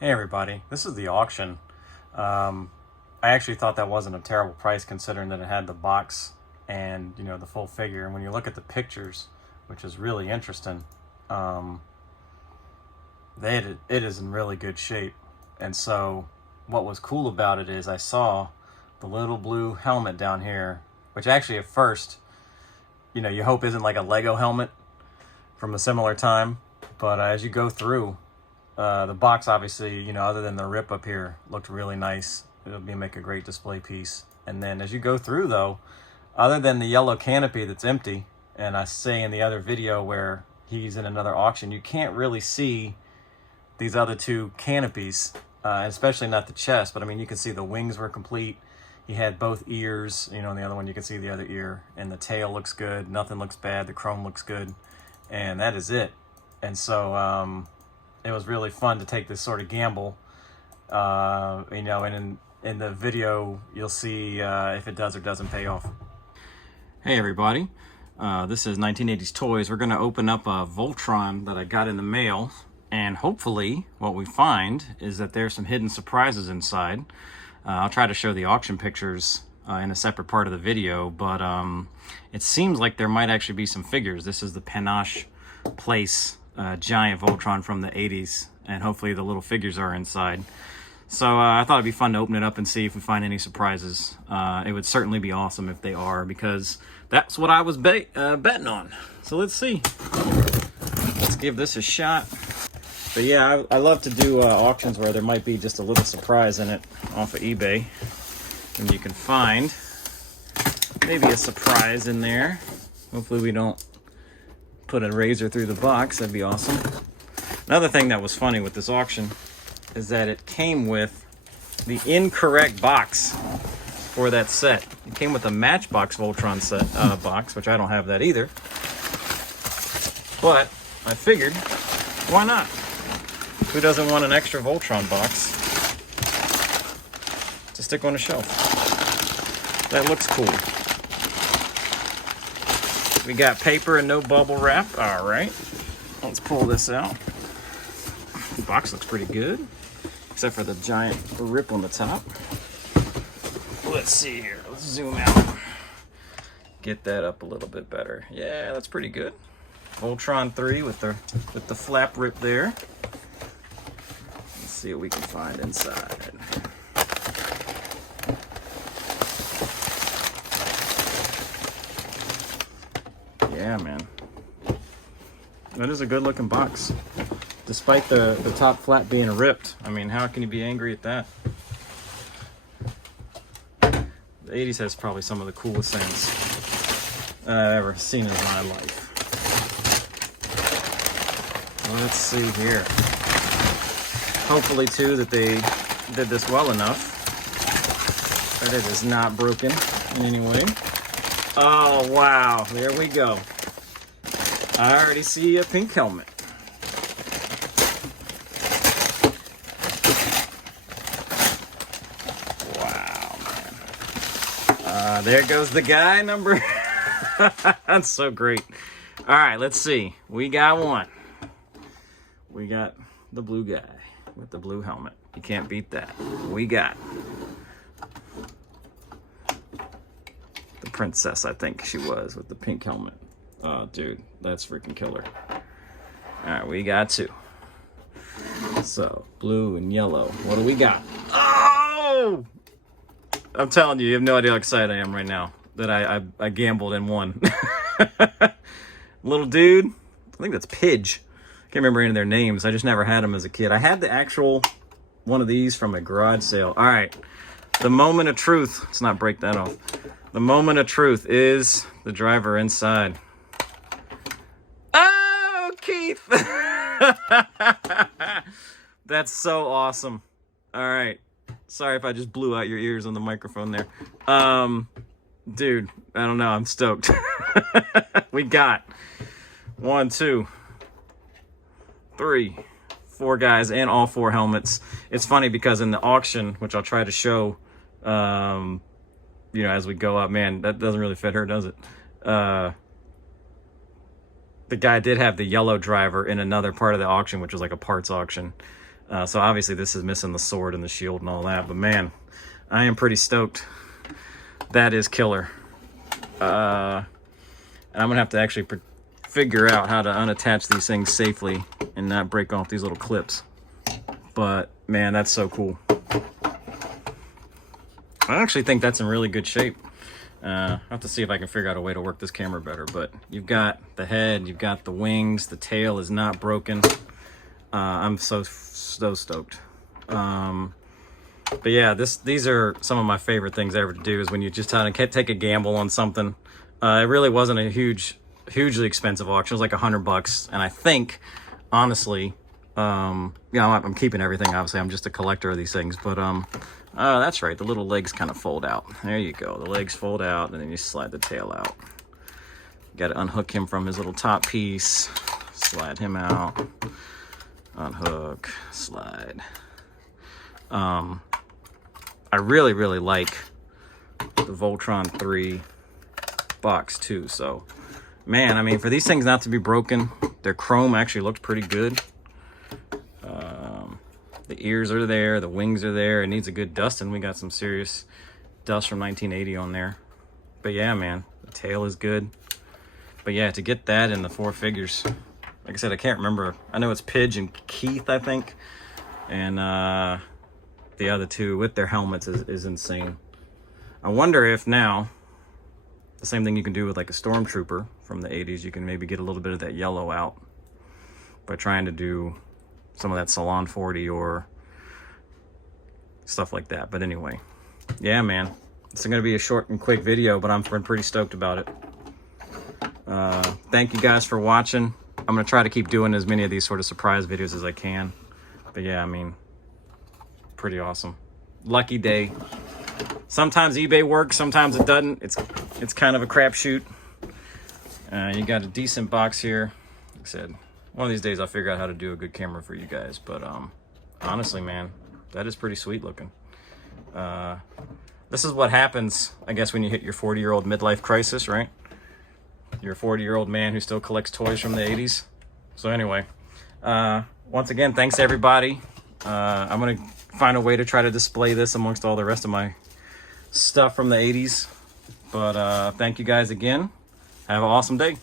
Hey everybody, this is the auction. I actually thought that wasn't a terrible price considering that it had the box and the full figure. And when you look at the pictures, which is really interesting, it is in really good shape. And so what was cool about it is I saw the little blue helmet down here, which actually at first, you hope isn't like a Lego helmet from a similar time. But as you go through, the box obviously, other than the rip up here, looked really nice. It'll make a great display piece. And then as you go through though, other than the yellow canopy that's empty, and I say in the other video where he's in another auction, you can't really see these other two canopies, especially not the chest, but I mean, you can see the wings were complete. He had both ears, and the other one you can see the other ear, and the tail looks good. Nothing looks bad. The chrome looks good. And that is it. And so, it was really fun to take this sort of gamble, and in the video, you'll see if it does or doesn't pay off. Hey everybody, this is 1980s Toys. We're going to open up a Voltron that I got in the mail, and hopefully what we find is that there's some hidden surprises inside. I'll try to show the auction pictures in a separate part of the video, but it seems like there might actually be some figures. This is the Panosh Place giant Voltron from the 80s, and hopefully the little figures are inside. So I thought it'd be fun to open it up and see if we find any surprises. It would certainly be awesome if they are, because that's what I was betting on. So let's see. Let's give this a shot. But yeah, I love to do auctions where there might be just a little surprise in it off of eBay. And you can find maybe a surprise in there. Hopefully we don't put a razor through the box. That'd be awesome. Another thing that was funny with this auction is that it came with the incorrect box for that set. It came with a Matchbox Voltron set box, which I don't have that either. But I figured, why not? Who doesn't want an extra Voltron box to stick on a shelf? That looks cool. We got paper and no bubble wrap. All right, let's pull this out. The box looks pretty good, except for the giant rip on the top. Let's see here. Let's zoom out. Get that up a little bit better. Yeah, that's pretty good. Voltron 3 with the flap rip there. Let's see what we can find inside. Yeah, man. That is a good looking box. Despite the top flap being ripped. I mean, how can you be angry at that? The 80s has probably some of the coolest things I've ever seen in my life. Let's see here. Hopefully, too, that they did this well enough that it is not broken in any way. Oh, wow. There we go. I already see a pink helmet. Wow, man. There goes the guy number. That's so great. All right, let's see. We got one. We got the blue guy with the blue helmet. You can't beat that. We got the princess, I think she was, with the pink helmet. Oh, dude, that's freaking killer. All right, we got two. So, blue and yellow. What do we got? Oh! I'm telling you have no idea how excited I am right now that I gambled and won. Little dude. I think that's Pidge. Can't remember any of their names. I just never had them as a kid. I had the actual one of these from a garage sale. All right. The moment of truth. Let's not break that off. The moment of truth is the driver inside. Oh, Keith! That's so awesome. All right. Sorry if I just blew out your ears on the microphone there. Dude, I don't know. I'm stoked. We got 1, 2, 3, 4 guys and all 4 helmets. It's funny because in the auction, which I'll try to show, as we go up, man, that doesn't really fit her, does it? The guy did have the yellow driver in another part of the auction, which was like a parts auction. So obviously this is missing the sword and the shield and all that, but man, I am pretty stoked. That is killer. And I'm gonna have to actually figure out how to unattach these things safely and not break off these little clips. But man, that's so cool. I actually think that's in really good shape. I'll have to see if I can figure out a way to work this camera better, but you've got the head, you've got the wings, the tail is not broken. I'm so stoked. But yeah, these are some of my favorite things ever to do, is when you just take a gamble on something. It really wasn't a hugely expensive auction. It was like $100, and I think, honestly, you know, I'm keeping everything. Obviously, I'm just a collector of these things, but that's right. The little legs kind of fold out. There you go. The legs fold out, and then you slide the tail out. You got to unhook him from his little top piece. Slide him out. Unhook. Slide. I really, really like the Voltron 3 box too. So, man, I mean, for these things not to be broken, their chrome actually looks pretty good. The ears are there, the wings are there. It needs a good dusting. We got some serious dust from 1980 on there. But yeah, man, the tail is good. But yeah, to get that in the 4 figures, like I said, I can't remember. I know it's Pidge and Keith, I think, and the other two with their helmets is insane. I wonder if now, the same thing you can do with like a Stormtrooper from the 80s, you can maybe get a little bit of that yellow out by trying to do some of that Salon 40 or stuff like that. But anyway, yeah, man, this is going to be a short and quick video, but I'm pretty stoked about it. Thank you guys for watching. I'm going to try to keep doing as many of these sort of surprise videos as I can. But yeah, I mean, pretty awesome. Lucky day. Sometimes eBay works, sometimes it doesn't. It's kind of a crapshoot. You got a decent box here. Like I said, one of these days I'll figure out how to do a good camera for you guys. But honestly, man, that is pretty sweet looking. This is what happens, I guess, when you hit your 40-year-old midlife crisis, right? You're a 40-year-old man who still collects toys from the 80s. So anyway, once again, thanks everybody. I'm going to find a way to try to display this amongst all the rest of my stuff from the 80s. But thank you guys again. Have an awesome day.